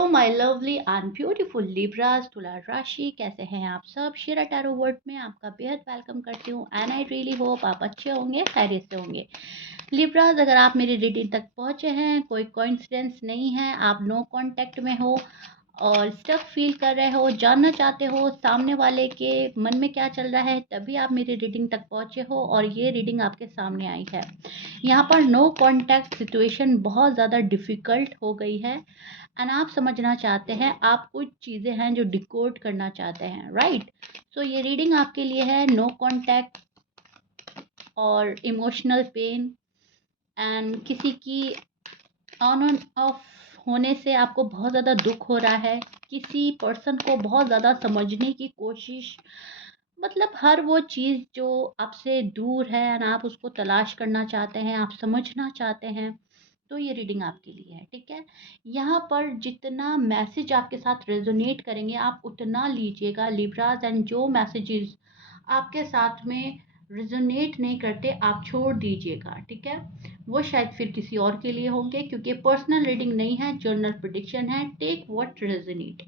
My lovely and beautiful Libras तुला राशि, कैसे हैं आप सब। शेरा टैरो वर्ड में आपका बेहद वेलकम करती हूँ एंड आई रियली होप आप अच्छे होंगे, खैरियत से होंगे। लिब्रास, अगर आप मेरी रीडिंग तक पहुँचे हैं, कोई कोइंसिडेंस नहीं है, आप नो कांटेक्ट में हो और स्टक फील कर रहे हो, जानना चाहते हो सामने वाले के मन में क्या चल रहा है, तभी आप मेरी रीडिंग तक पहुँचे हो और ये रीडिंग आपके सामने आई है। यहाँ पर नो कांटेक्ट सिचुएशन बहुत ज़्यादा डिफ़िकल्ट हो गई है एंड आप समझना चाहते हैं, आप कुछ चीज़ें हैं जो डिकोड करना चाहते हैं, राइट। सो ये रीडिंग आपके लिए है। नो कांटेक्ट और इमोशनल पेन एंड किसी की ऑन ऑफ होने से आपको बहुत ज़्यादा दुख हो रहा है, किसी पर्सन को बहुत ज़्यादा समझने की कोशिश, मतलब हर वो चीज़ जो आपसे दूर है एंड आप उसको तलाश करना चाहते हैं, आप समझना चाहते हैं, तो ये रीडिंग आपके लिए है, ठीक है। यहाँ पर जितना मैसेज आपके साथ रेजोनेट करेंगे आप उतना लीजिएगा लिब्रास, एंड जो मैसेजेस आपके साथ में रेजोनेट नहीं करते आप छोड़ दीजिएगा, ठीक है। वो शायद फिर किसी और के लिए होंगे, क्योंकि पर्सनल रीडिंग नहीं है, जर्नल प्रेडिक्शन है। Take what resonate.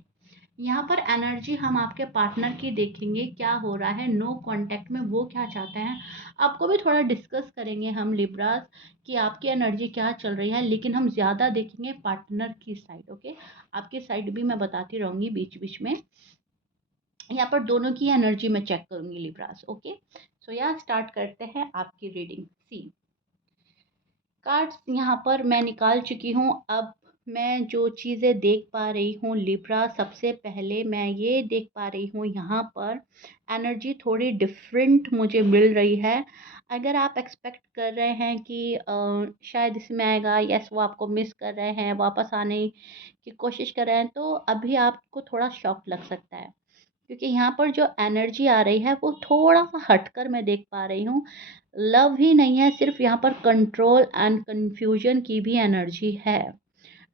यहाँ पर एनर्जी हम आपके पार्टनर की देखेंगे, क्या हो रहा है नो कांटेक्ट में, वो क्या चाहते हैं। आपको भी थोड़ा डिस्कस करेंगे हम लिब्रास कि आपकी एनर्जी क्या चल रही है, लेकिन हम ज़्यादा देखेंगे पार्टनर की साइड, ओके। आपकी साइड भी मैं बताती रहूँगी बीच बीच में। यहाँ पर दोनों की एनर्जी मैं चेक करूँगी लिब्रास, ओके। सो यहाँ स्टार्ट करते हैं आपकी रीडिंग। सी कार्ड्स यहाँ पर मैं निकाल चुकी हूँ। अब मैं जो चीज़ें देख पा रही हूँ लिब्रा, सबसे पहले मैं ये देख पा रही हूँ यहाँ पर एनर्जी थोड़ी डिफरेंट मुझे मिल रही है। अगर आप एक्सपेक्ट कर रहे हैं कि शायद इसमें आएगा, यस वो आपको मिस कर रहे हैं, वापस आने की कोशिश कर रहे हैं, तो अभी आपको थोड़ा शॉक लग सकता है, क्योंकि यहाँ पर जो एनर्जी आ रही है वो थोड़ा सा हटकर मैं देख पा रही हूँ। लव ही नहीं है, सिर्फ यहाँ पर कंट्रोल एंड कंफ्यूजन की भी एनर्जी है,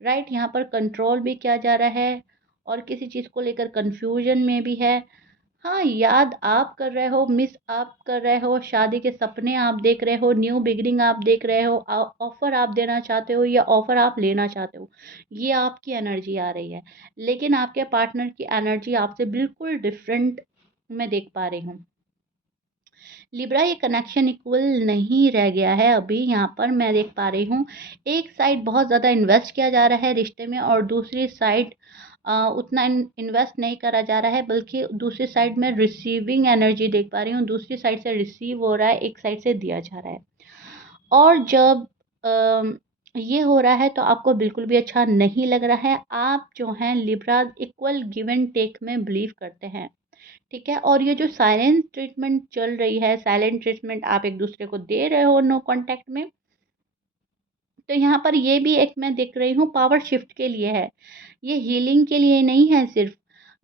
राइट। यहाँ पर कंट्रोल भी किया जा रहा है और किसी चीज़ को लेकर कंफ्यूजन में भी है। हाँ, याद आप कर रहे हो, मिस आप कर रहे हो, शादी के सपने आप देख रहे हो, न्यू बिगिनिंग आप देख रहे हो, ऑफ़र आप देना चाहते हो या ऑफ़र आप लेना चाहते हो, ये आपकी एनर्जी आ रही है। लेकिन आपके पार्टनर की एनर्जी आपसे बिल्कुल डिफरेंट मैं देख पा रही हूँ। लिब्रा, ये कनेक्शन इक्वल नहीं रह गया है अभी, यहाँ पर मैं देख पा रही हूँ। एक साइड बहुत ज़्यादा इन्वेस्ट किया जा रहा है रिश्ते में और दूसरी साइड उतना इन्वेस्ट नहीं करा जा रहा है, बल्कि दूसरी साइड में रिसीविंग एनर्जी देख पा रही हूँ। दूसरी साइड से रिसीव हो रहा है, एक साइड से दिया जा रहा है। और जब ये हो रहा है तो आपको बिल्कुल भी अच्छा नहीं लग रहा है। आप जो हैं Libra, equal give and take में बिलीव करते हैं, ठीक है। और ये जो साइलेंट ट्रीटमेंट चल रही है, साइलेंट ट्रीटमेंट आप एक दूसरे को दे रहे हो नो कांटेक्ट में, तो यहाँ पर ये भी एक मैं देख रही हूँ पावर शिफ्ट के लिए है। ये हीलिंग के लिए नहीं है सिर्फ,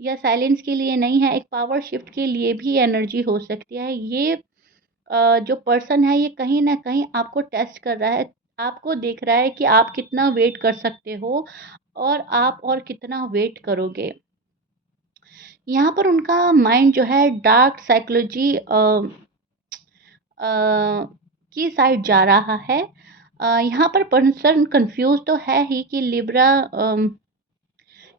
या साइलेंस के लिए नहीं है, एक पावर शिफ्ट के लिए भी एनर्जी हो सकती है। ये जो पर्सन है ये कहीं न कहीं आपको टेस्ट कर रहा है, आपको देख रहा है कि आप कितना वेट कर सकते हो और आप और कितना वेट करोगे। यहाँ पर उनका माइंड जो है डार्क साइकोलॉजी की साइड जा रहा है। यहाँ पर पर्सन कंफ्यूज तो है ही कि लिब्रा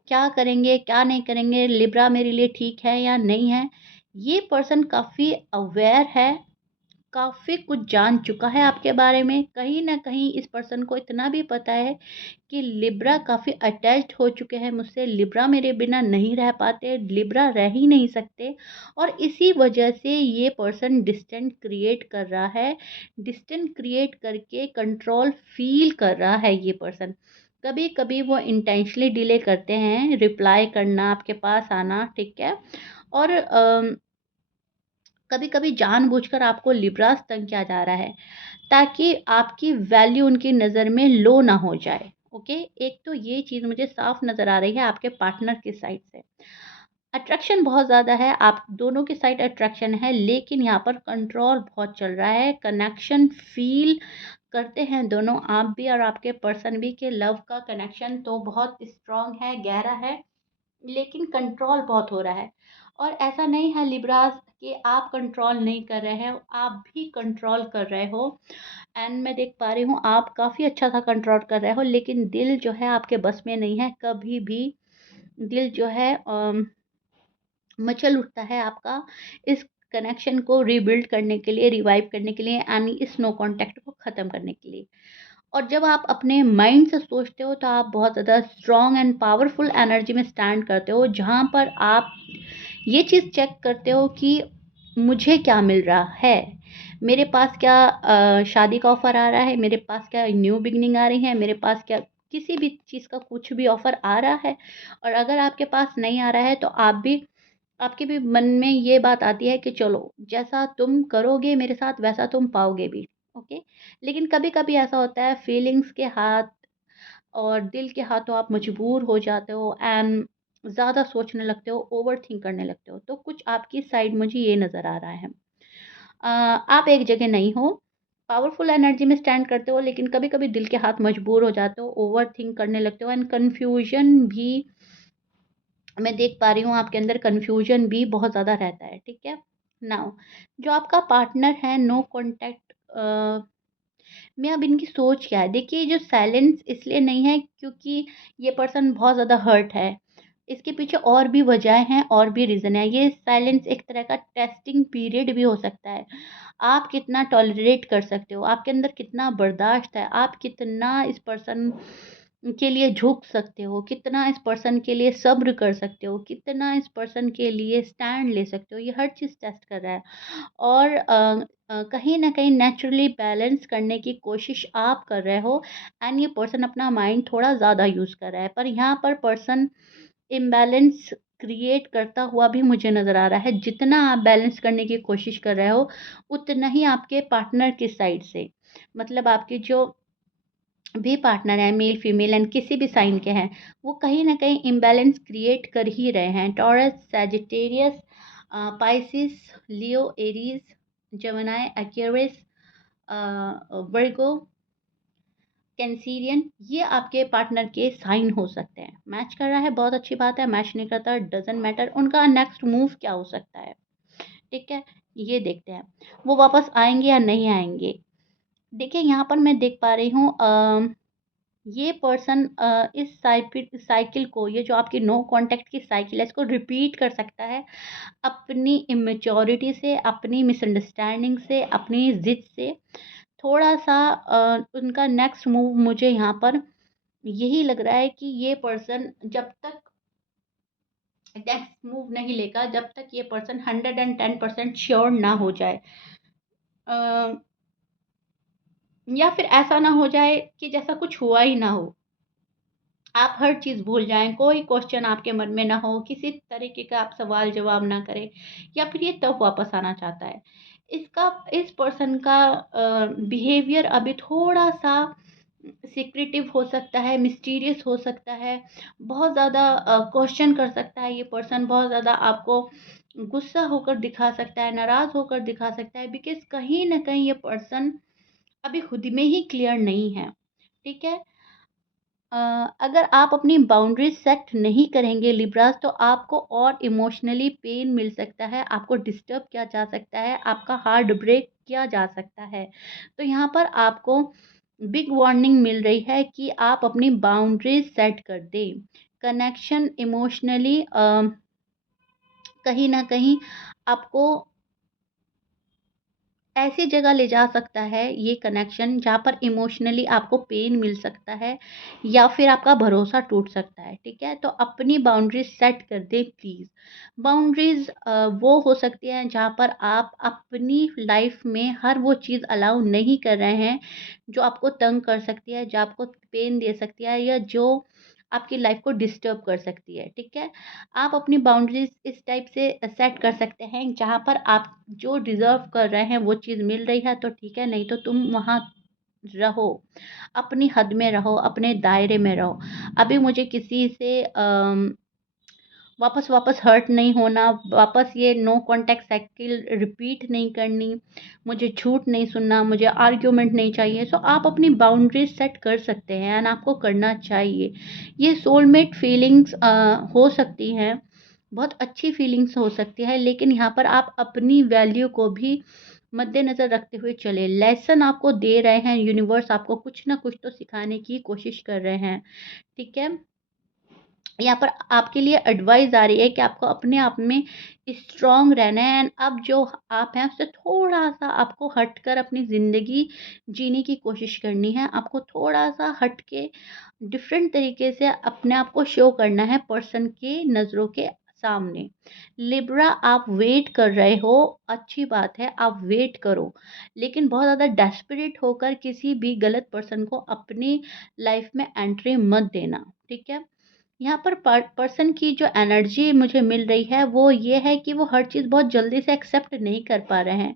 क्या करेंगे, क्या नहीं करेंगे, लिब्रा मेरे लिए ठीक है या नहीं है। ये पर्सन काफ़ी अवेयर है, काफ़ी कुछ जान चुका है आपके बारे में। कहीं न कहीं इस पर्सन को इतना भी पता है कि लिब्रा काफ़ी अटैच्ड हो चुके हैं मुझसे, लिब्रा मेरे बिना नहीं रह पाते, लिब्रा रह ही नहीं सकते, और इसी वजह से ये पर्सन डिस्टेंस क्रिएट कर रहा है। डिस्टेंस क्रिएट करके कंट्रोल फ़ील कर रहा है ये पर्सन। कभी-कभी वो इंटेंशनली डिले करते हैं रिप्लाई करना, आपके पास आना, ठीक है? और कभी-कभी जानबूझकर आपको लिब्रास तंग किया जा रहा है, ताकि आपकी वैल्यू उनकी नज़र में लो ना हो जाए, ओके? एक तो ये चीज़ मुझे साफ नज़र आ रही है आपके पार्टनर की साइड से। अट्रैक्शन बहुत ज़्यादा है, आप दोनों की साइड अट्रैक्शन है, लेकिन यहाँ पर कंट्रोल बहुत चल रहा है। कनेक्शन फ़ील करते हैं दोनों, आप भी और आपके पर्सन भी, कि लव का कनेक्शन तो बहुत स्ट्रॉन्ग है, गहरा है। लेकिन कंट्रोल बहुत हो रहा है। और ऐसा नहीं है लिब्रास कि आप कंट्रोल नहीं कर रहे हैं, आप भी कंट्रोल कर रहे हो। एंड मैं देख पा रही हूँ आप काफ़ी अच्छा सा कंट्रोल कर रहे हो, लेकिन दिल जो है आपके बस में नहीं है। कभी भी दिल जो है मचल उठता है आपका इस कनेक्शन को रीबिल्ड करने के लिए, रिवाइव करने के लिए, यानी इस नो कॉन्टैक्ट को ख़त्म करने के लिए। और जब आप अपने माइंड से सोचते हो तो आप बहुत ज़्यादा स्ट्रॉन्ग एंड पावरफुल एनर्जी में स्टैंड करते हो, जहाँ पर आप ये चीज़ चेक करते हो कि मुझे क्या मिल रहा है। मेरे पास क्या शादी का ऑफ़र आ रहा है, मेरे पास क्या न्यू बिगिनिंग आ रही है, मेरे पास क्या किसी भी चीज़ का कुछ भी ऑफ़र आ रहा है। और अगर आपके पास नहीं आ रहा है तो आप भी आपके भी मन में ये बात आती है कि चलो जैसा तुम करोगे मेरे साथ वैसा तुम पाओगे भी। ओके। लेकिन कभी कभी ऐसा होता है फीलिंग्स के हाथ और दिल के हाथों आप मजबूर हो जाते हो एंड ज़्यादा सोचने लगते हो, ओवर थिंक करने लगते हो। तो कुछ आपकी साइड मुझे ये नज़र आ रहा है। आप एक जगह नहीं हो, पावरफुल एनर्जी में स्टैंड करते हो, लेकिन कभी कभी दिल के हाथ मजबूर हो जाते हो, ओवर थिंक करने लगते हो एंड कन्फ्यूजन भी मैं देख पा रही हूँ आपके अंदर कन्फ्यूजन भी बहुत ज़्यादा रहता है, ठीक है? नाउ जो आपका पार्टनर है नो कॉन्टैक्ट में अब इनकी सोच क्या है? देखिए ये जो साइलेंस इसलिए नहीं है क्योंकि ये पर्सन बहुत ज़्यादा हर्ट है। इसके पीछे और भी वजहें हैं और भी रीज़न है। ये साइलेंस एक तरह का टेस्टिंग पीरियड भी हो सकता है। आप कितना टॉलरेट कर सकते हो, आपके अंदर कितना बर्दाश्त है, आप कितना इस पर्सन के लिए झुक सकते हो, कितना इस पर्सन के लिए सब्र कर सकते हो, कितना इस पर्सन के लिए स्टैंड ले सकते हो, ये हर चीज़ टेस्ट कर रहा है। और कहीं न कहीं नेचुरली बैलेंस करने की कोशिश आप कर रहे हो एंड ये पर्सन अपना माइंड थोड़ा ज़्यादा यूज़ कर रहा है। पर यहाँ पर पर्सन इम्बैलेंस क्रिएट करता हुआ भी मुझे नज़र आ रहा है। जितना आप बैलेंस करने की कोशिश कर रहे हो, उतना ही आपके पार्टनर की साइड से, मतलब आपके जो भी पार्टनर हैं, मेल, फीमेल एंड किसी भी साइन के हैं, वो कहीं न कहीं इम्बैलेंस क्रिएट कर ही रहे हैं। टॉरस, सैजिटेरियस, पाइसेस, लियो, एरीज़, जेमिनी, एक्वेरियस, वर्गो, कैंसेरियन, ये आपके पार्टनर के साइन हो सकते हैं। मैच कर रहा है बहुत अच्छी बात है, मैच नहीं करता डज़न्ट मैटर। उनका नेक्स्ट मूव क्या हो सकता है, ठीक है? ये देखते हैं। वो वापस आएँगे या नहीं आएँगे? देखिए यहाँ पर मैं देख पा रही हूँ ये पर्सन इस साइकिल को, ये जो आपकी नो कॉन्टैक्ट की साइकिल है, इसको रिपीट कर सकता है अपनी इमेच्योरिटी से, अपनी मिसअंडरस्टैंडिंग से, अपनी ज़िद से। थोड़ा-सा उनका नेक्स्ट मूव मुझे यहाँ पर यही लग रहा है कि ये पर्सन जब तक नेक्स्ट मूव नहीं लेगा, जब तक ये पर्सन 110% श्योर ना हो जाए। अ, या फिर ऐसा ना हो जाए कि जैसा कुछ हुआ ही ना हो। आप हर चीज़ भूल जाएँ, कोई क्वेश्चन आपके मन में ना हो, किसी तरीके का आप सवाल-जवाब ना करें, या फिर ये तब वापस आना चाहता है। इस पर्सन का बिहेवियर अभी थोड़ा-सा सीक्रेटिव हो सकता है, मिस्टीरियस हो सकता है, बहुत ज़्यादा क्वेश्चन कर सकता है ये पर्सन, बहुत ज़्यादा आपको गुस्सा होकर दिखा सकता है, नाराज़ होकर दिखा सकता है, बिकॉज़ कहीं न कहीं ये पर्सन अभी खुद में ही क्लियर नहीं है, ठीक है? अ, अगर आप अपनी बाउंड्रीज सेट नहीं करेंगे लिब्रास, तो आपको और इमोशनली पेन मिल सकता है, आपको डिस्टर्ब किया जा सकता है, आपका हार्ट ब्रेक किया जा सकता है। तो यहाँ पर आपको बिग वार्निंग मिल रही है कि आप अपनी बाउंड्रीज सेट कर दें। कनेक्शन इमोशनली कहीं न कहीं आपको ऐसी जगह ले जा सकता है ये कनेक्शन, जहाँ पर इमोशनली आपको पेन मिल सकता है या फिर आपका भरोसा टूट सकता है, ठीक है? तो अपनी बाउंड्रीज सेट कर दें प्लीज़। बाउंड्रीज वो हो सकती हैं जहाँ पर आप अपनी लाइफ में हर वो चीज़ अलाउ नहीं कर रहे हैं जो आपको तंग कर सकती है, जो आपको पेन दे सकती है, या जो आपकी लाइफ को डिस्टर्ब कर सकती है, ठीक है? आप अपनी बाउंड्रीज़ इस टाइप से सेट कर सकते हैं जहाँ पर आप जो डिज़र्व कर रहे हैं वो चीज़ मिल रही है तो ठीक है, नहीं तो तुम वहाँ रहो। अपनी हद में रहो, अपने दायरे में रहो। अभी मुझे किसी से वापस वापस हर्ट नहीं होना, वापस ये नो कॉन्टैक्ट साइकिल रिपीट नहीं करनी, मुझे झूठ नहीं सुनना, मुझे आर्ग्यूमेंट नहीं चाहिए। सो आप अपनी बाउंड्रीज सेट कर सकते हैं एंड आपको करना चाहिए। ये सोलमेट फीलिंग्स हो सकती हैं, बहुत अच्छी फीलिंग्स हो सकती है, लेकिन यहाँ पर आप अपनी वैल्यू को भी मद्देनज़र रखते हुए चले। लेसन आपको दे रहे हैं, यूनिवर्स आपको कुछ ना कुछ तो सिखाने की कोशिश कर रहे हैं, ठीक है? यहाँ पर आपके लिए एडवाइस आ रही है कि आपको अपने आप में स्ट्रॉन्ग रहना है एंड अब जो आप हैं उससे थोड़ा-सा आपको हटकर अपनी ज़िंदगी जीने की कोशिश करनी है। आपको थोड़ा-सा हट के डिफरेंट तरीके से अपने आप को शो करना है पर्सन के नज़रों के सामने। लिब्रा आप वेट कर रहे हो, अच्छी बात है, आप वेट करो। लेकिन बहुत ज़्यादा डेस्परेट होकर किसी भी गलत पर्सन को अपनी लाइफ़ में एंट्री मत देना, ठीक है? यहाँ पर पर्सन की जो एनर्जी मुझे मिल रही है वो ये है कि वो हर चीज़ बहुत जल्दी से एक्सेप्ट नहीं कर पा रहे हैं,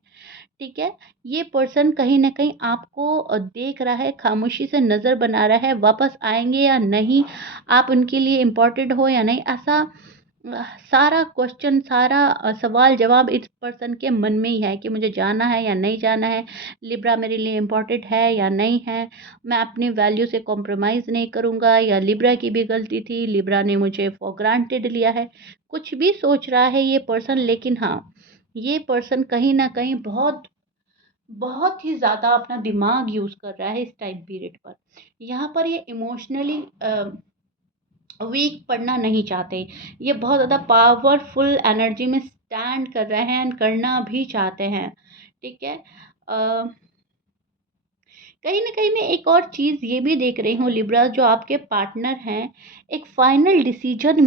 ठीक है? ये पर्सन कहीं न कहीं आपको देख रहा है, खामोशी से नज़र बना रहा है, वापस आएँगे या नहीं, आप उनके लिए इम्पोर्टेंट हो या नहीं, ऐसा सारा क्वेश्चन, सारा सवाल-जवाब इस पर्सन के मन में ही है कि मुझे जाना है या नहीं जाना है, लिब्रा मेरे लिए इम्पोर्टेंट है या नहीं है, मैं अपनी वैल्यू से कॉम्प्रोमाइज़ नहीं करूँगा या लिब्रा की भी गलती थी, लिब्रा ने मुझे फॉर ग्रांटेड लिया है। कुछ भी सोच रहा है ये पर्सन, लेकिन हाँ, ये पर्सन कहीं न कहीं बहुत बहुत ही ज़्यादा अपना दिमाग यूज़ कर रहा है इस टाइम पीरियड पर। यहाँ पर ये इमोशनली वीक पड़ना नहीं चाहते। ये बहुत ज़्यादा पावरफुल एनर्जी में स्टैंड कर रहे हैं एंड करना भी चाहते हैं, ठीक है? अ, कहीं न कहीं मैं एक और चीज़ ये भी देख रही हूँ, लिब्रा जो आपके पार्टनर हैं, एक फाइनल डिसीज़न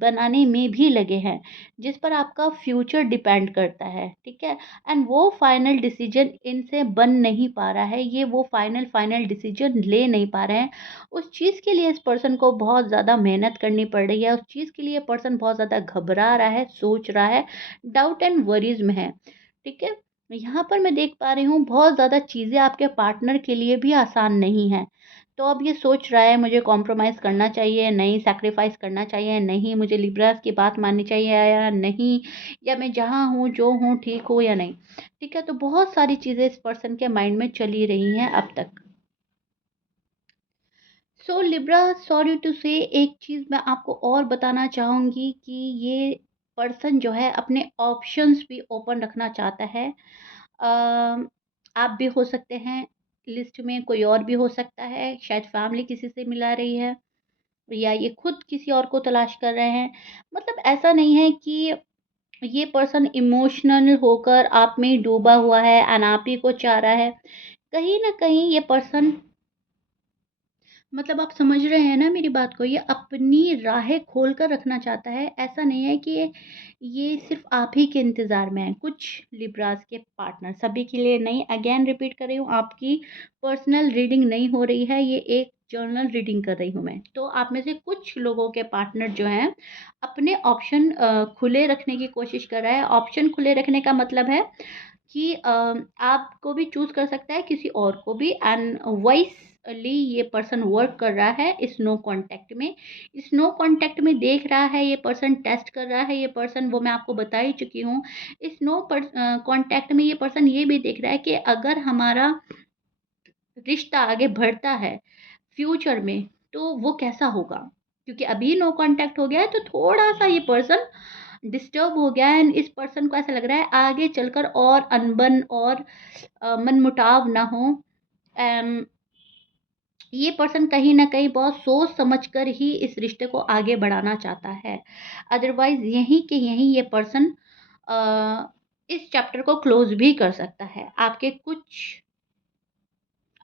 बनाने में भी लगे हैं, जिस पर आपका फ्यूचर डिपेंड करता है, ठीक है? एंड वो फाइनल डिसीज़न इनसे बन नहीं पा रहा है, ये वो फाइनल डिसीज़न ले नहीं पा रहे हैं। उस चीज़ के लिए इस पर्सन को बहुत ज़्यादा मेहनत करनी पड़ रही है, उस चीज़ के लिए पर्सन बहुत ज़्यादा घबरा रहा है, सोच रहा है, डाउट एंड वरीज़ में है, ठीक है? यहाँ पर मैं देख पा रही हूँ बहुत ज़्यादा चीज़ें आपके पार्टनर के लिए भी आसान नहीं हैं। तो अब ये सोच रहा है मुझे कॉम्प्रोमाइज़ करना चाहिए, नहीं सैक्रिफ़ाइस करना चाहिए, नहीं मुझे लिब्रास की बात माननी चाहिए या नहीं, या मैं जहाँ हूँ, जो हूँ ठीक हूँ या नहीं। ठीक है? तो बहुत सारी चीज़ें इस पर्सन के माइंड में चली रही हैं अब तक। सो लिब्रा, सॉरी टू से एक चीज़ मैं आपको और बताना चाहूँगी कि ये पर्सन जो है अपने ऑप्शंस भी ओपन रखना चाहता है। आप भी हो सकते हैं लिस्ट में, कोई और भी हो सकता है, शायद फैमिली किसी से मिला रही है या ये खुद किसी और को तलाश कर रहे हैं। मतलब ऐसा नहीं है कि ये पर्सन इमोशनल होकर आप में ही डूबा हुआ है एंड आप ही को चाह रहा है। कहीं न कहीं ये पर्सन, मतलब आप समझ रहे हैं ना मेरी बात को, ये अपनी राहें खोल कर रखना चाहता है। ऐसा नहीं है कि ये सिर्फ़ आप ही के इंतज़ार में है। कुछ लिब्रास के पार्टनर, सभी के लिए नहीं, अगेन रिपीट कर रही हूँ, आपकी पर्सनल रीडिंग नहीं हो रही है, ये एक जर्नल रीडिंग कर रही हूँ मैं। तो आप में से कुछ लोगों के पार्टनर जो हैं, अपने ऑप्शन खुले रखने की कोशिश कर रहा है। ऑप्शन खुले रखने का मतलब है कि आपको भी चूज़ कर सकता है, किसी और को भी, एंड वाइसली ये पर्सन वर्क कर रहा है इस नो कॉन्टैक्ट में। इस नो कॉन्टैक्ट में देख रहा है ये पर्सन, टेस्ट कर रहा है ये पर्सन, वो मैं आपको बता ही चुकी हूँ। इस नो कॉन्टैक्ट में ये पर्सन ये भी देख रहा है कि अगर हमारा रिश्ता आगे बढ़ता है फ्यूचर में, तो वो कैसा होगा? क्योंकि अभी नो कॉन्टैक्ट हो गया है, तो थोड़ा-सा ये पर्सन डिस्टर्ब हो गया है एंड इस पर्सन को ऐसा लग रहा है आगे चलकर और अनबन और मनमुटाव ना हो। अम, ये पर्सन कहीं न कहीं बहुत सोच समझ कर ही इस रिश्ते को आगे बढ़ाना चाहता है। अदरवाइज़ यहीं के यहीं ये पर्सन अ, इस चैप्टर को क्लोज़ भी कर सकता है।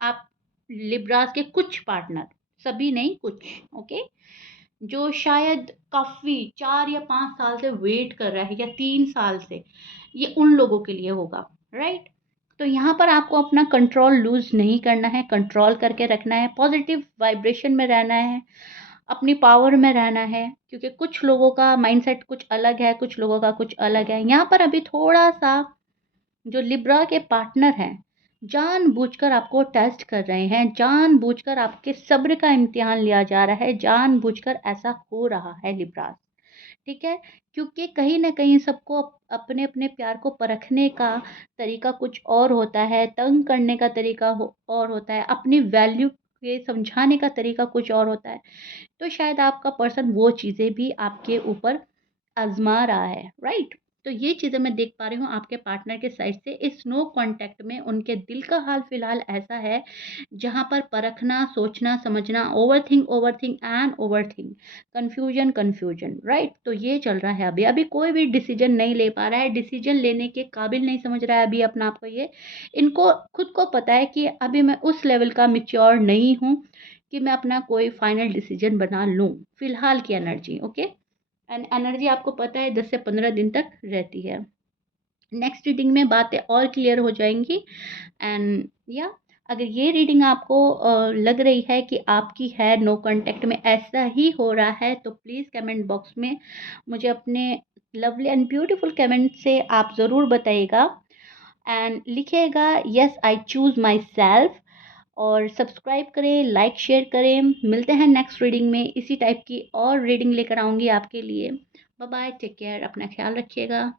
आप लिब्रास के कुछ पार्टनर, सभी नहीं, कुछ, ओके? जो शायद काफ़ी 4 या 5 साल से वेट कर रहा है या 3 साल से, ये उन लोगों के लिए होगा, राइट? तो यहाँ पर आपको अपना कंट्रोल लूज़ नहीं करना है, कंट्रोल करके रखना है, पॉज़िटिव वाइब्रेशन में रहना है, अपनी पावर में रहना है, क्योंकि कुछ लोगों का माइंडसेट कुछ अलग है, कुछ लोगों का कुछ अलग है। यहाँ पर अभी थोड़ा-सा जो लिब्रा के पार्टनर हैं, जानबूझकर आपको टेस्ट कर रहे हैं, जानबूझकर आपके सब्र का इम्तिहान लिया जा रहा है, जानबूझकर ऐसा हो रहा है लिब्रा। ठीक है? क्योंकि कहीं न कहीं सबको अपने अपने प्यार को परखने का तरीका कुछ और होता है, तंग करने का तरीका और होता है, अपनी वैल्यू के समझाने का तरीका कुछ और होता है। तो शायद आपका पर्सन वो चीज़ें भी आपके ऊपर आज़मा रहा है, राइट? तो ये चीज़ें मैं देख पा रही हूँ आपके पार्टनर के साइड से। इस नो कॉन्टैक्ट में उनके दिल का हाल फ़िलहाल ऐसा है, जहाँ पर परखना, सोचना, समझना, overthink and overthink, confusion, right? तो ये चल रहा है अभी। अभी कोई भी डिसीज़न नहीं ले पा रहा है, डिसीज़न लेने के काबिल नहीं समझ रहा है अभी अपने आप को ये। इनको खुद को पता है कि अभी मैं उस लेवल का मैच्योर नहीं हूँ कि मैं अपना कोई फाइनल डिसीज़न बना लूँ, फ़िलहाल की एनर्जी, ओके? एंड एनर्जी आपको पता है 10 से 15 दिन तक रहती है। नेक्स्ट रीडिंग में बातें और क्लियर हो जाएँगी एंड या अगर ये रीडिंग आपको लग रही है कि आपकी है, नो कॉन्टैक्ट में ऐसा ही हो रहा है, तो प्लीज़ कमेंट बॉक्स में मुझे अपने लवली एंड ब्यूटीफुल कमेंट से आप ज़रूर बताइएगा एंड लिखिएगा yes I choose my self और सब्सक्राइब करें, लाइक शेयर करें। मिलते हैं नेक्स्ट रीडिंग में, इसी टाइप की और रीडिंग लेकर आऊँगी आपके लिए। बाय बाय, टेक केयर, अपना ख्याल रखिएगा।